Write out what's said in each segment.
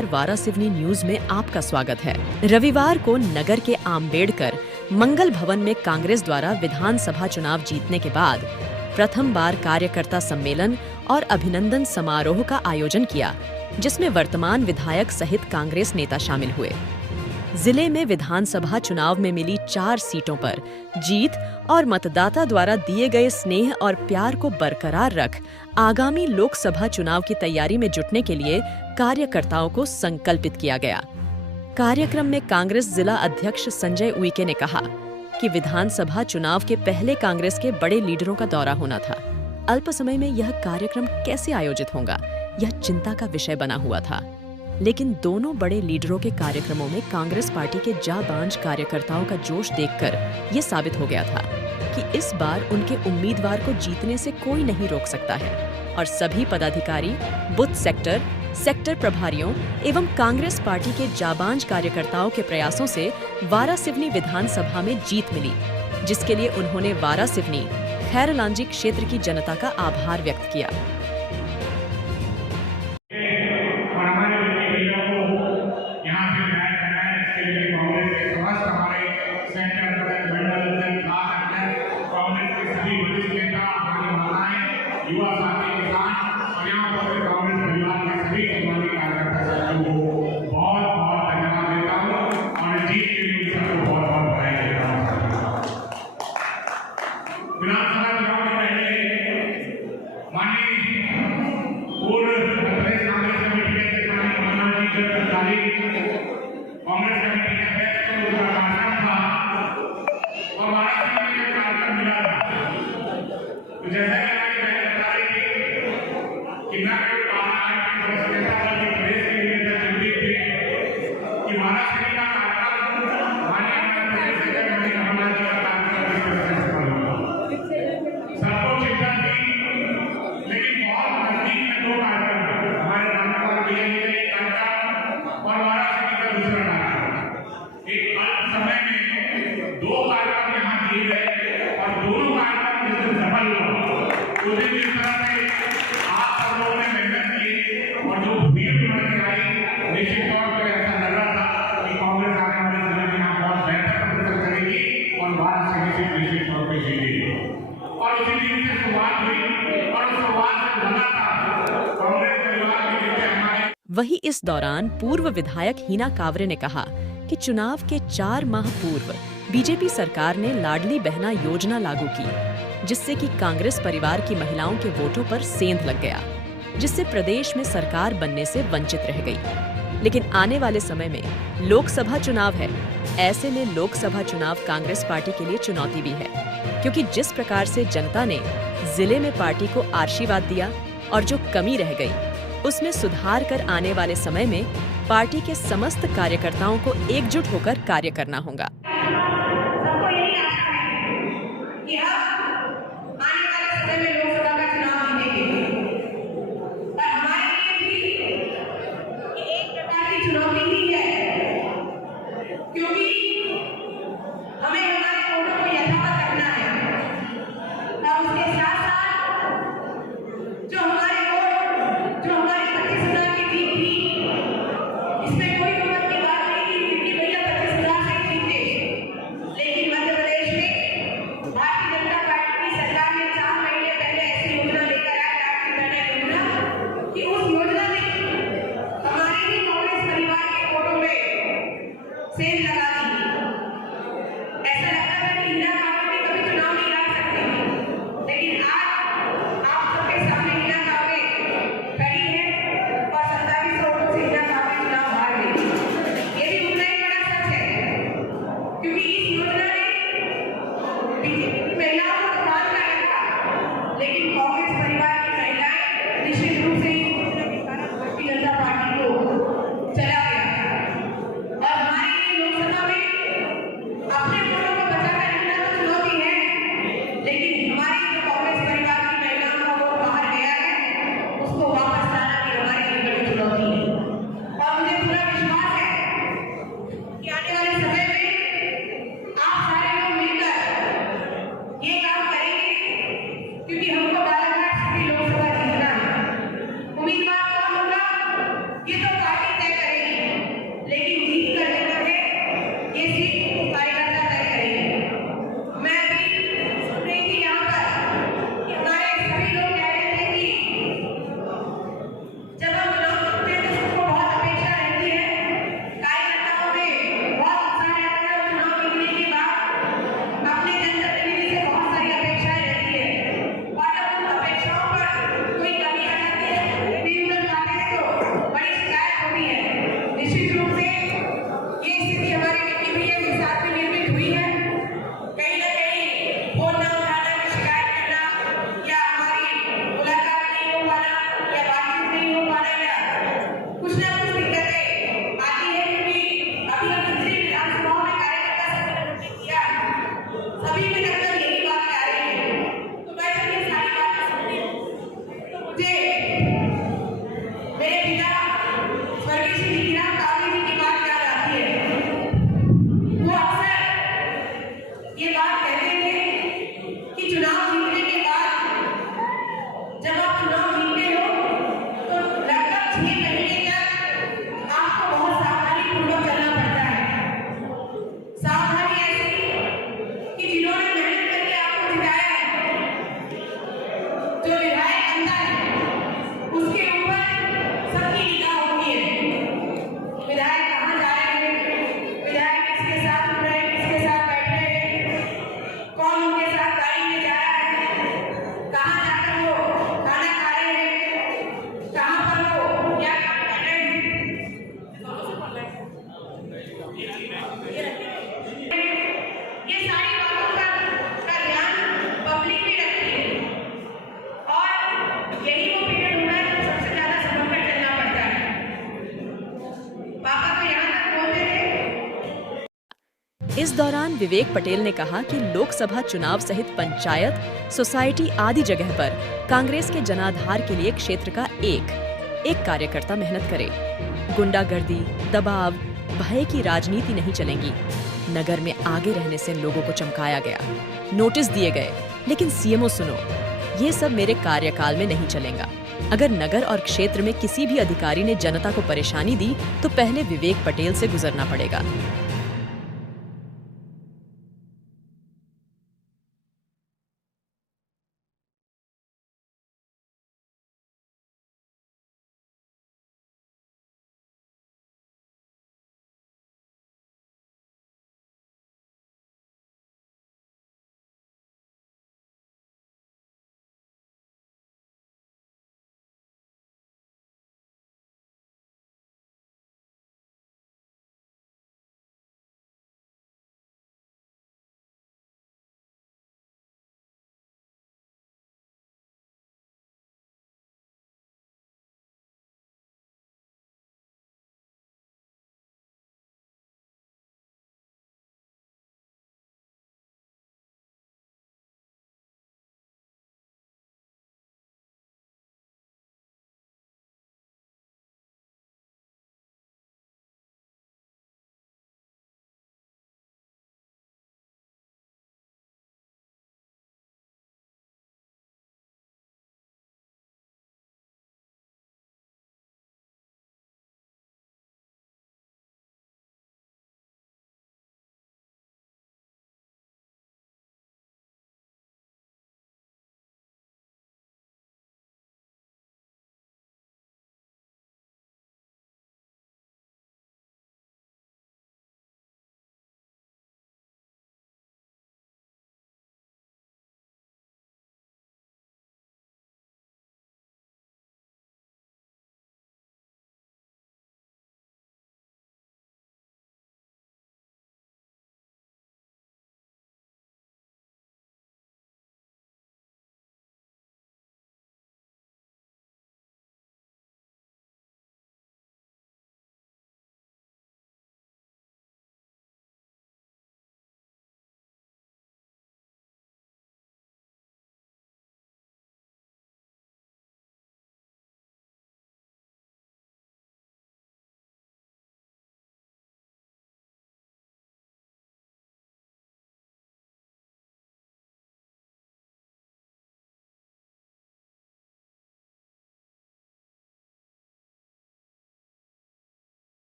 नमस्कार, वारासिवनी न्यूज में आपका स्वागत है। रविवार को नगर के आम्बेडकर मंगल भवन में कांग्रेस द्वारा विधानसभा चुनाव जीतने के बाद प्रथम बार कार्यकर्ता सम्मेलन और अभिनंदन समारोह का आयोजन किया, जिसमें वर्तमान विधायक सहित कांग्रेस नेता शामिल हुए। जिले में विधानसभा चुनाव में मिली 4 सीटों पर जीत और मतदाता द्वारा दिए गए स्नेह और प्यार को बरकरार रख आगामी लोकसभा चुनाव की तैयारी में जुटने के लिए कार्यकर्ताओं को संकल्पित किया गया। कार्यक्रम में कांग्रेस जिला अध्यक्ष संजय उइके ने कहा कि विधानसभा चुनाव के पहले कांग्रेस के बड़े लीडरों का दौरा होना था। अल्प समय में यह कार्यक्रम कैसे आयोजित होगा, यह चिंता का विषय बना हुआ था। लेकिन दोनों बड़े लीडरों के कार्यक्रमों में कांग्रेस पार्टी के जाबांज कार्यकर्ताओं का जोश देखकर ये साबित हो गया था कि इस बार उनके उम्मीदवार को जीतने से कोई नहीं रोक सकता है और सभी पदाधिकारी, बूथ सेक्टर प्रभारियों एवं कांग्रेस पार्टी के जाबांज कार्यकर्ताओं के प्रयासों से वारासिवनी विधानसभा में जीत मिली, जिसके लिए उन्होंने वारासिवनी खैरलांजी क्षेत्र की जनता का आभार व्यक्त किया। युवा साथी किसान और यहाँ पर कांग्रेस परिवार के सभी सम्मानित कार्यकर्ता साथियों को बहुत बहुत धन्यवाद देता हूँ और जीत के लिए सबको बहुत बहुत बधाई देता हूँ। विधानसभा चुनाव के पहले माननीय पूर्व प्रदेश कांग्रेस कमेटी के अध्यक्ष मनोहर जी कांग्रेस कमेटी के अध्यक्ष को उनका कार्यक्रम था और वाराणसी में कार्यक्रम मिला था। तो जैसा वहीं इस दौरान पूर्व विधायक हीना कावरे ने कहा कि चुनाव के 4 माह पूर्व बीजेपी सरकार ने लाडली बहना योजना लागू की, जिससे कि कांग्रेस परिवार की महिलाओं के वोटों पर सेंध लग गया, जिससे प्रदेश में सरकार बनने से वंचित रह गई। लेकिन आने वाले समय में लोकसभा चुनाव है। ऐसे में लोकसभा चुनाव कांग्रेस पार्टी के लिए चुनौती भी है, क्योंकि जिस प्रकार से जनता ने जिले में पार्टी को आशीर्वाद दिया और जो कमी रह गई उसमें सुधार कर आने वाले समय में पार्टी के समस्त कार्यकर्ताओं को एकजुट होकर कार्य करना होगा। मुझे मेरे पिता स्वर्गीय श्री दीननाथ कावले जी की बात याद आती है। वो अक्सर ये बात कहते थे कि चुनाव जीतने के बाद जब आप चुनाव जीतते हो तो लगभग 6 महीने तक आपको बहुत सावधानी पूर्वक चलना पड़ता है। सावधानी ऐसी कि जिन्होंने मेहनत करके आपको जिताया है, जो विधायक बनता है उसके ऊपर सबकी निगाह होती है। विधायक कहाँ जा रहे हैं, विधायक किसके साथ उठ रहे हैं, किसके साथ बैठ रहे हैं, कौन उनके साथ गाड़ी में जा रहा है, कहाँ जाकर वो खाना खा रहे हैं, कहाँ पर वो क्या काम कर रहे हैं। ये सारी बातों का ध्यान पब्लिक भी रखती है और यही वो पीरियड होता है जब सबसे ज्यादा संभल कर चलना पड़ता है। पापा तो यहाँ तक बोलते थे। इस दौरान विवेक पटेल ने कहा कि लोकसभा चुनाव सहित पंचायत, सोसाइटी आदि जगह पर कांग्रेस के जनाधार के लिए क्षेत्र का एक कार्यकर्ता मेहनत करे। गुंडागर्दी, दबाव, भय की राजनीति नहीं चलेंगी। नगर में आगे रहने से लोगों को चमकाया गया, नोटिस दिए गए, लेकिन सीएमओ सुनो, ये सब मेरे कार्यकाल में नहीं चलेगा। अगर नगर और क्षेत्र में किसी भी अधिकारी ने जनता को परेशानी दी तो पहले विवेक पटेल से गुजरना पड़ेगा।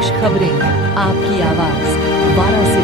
निष्पक्ष खबरें, आपकी आवाज, वाराणसी।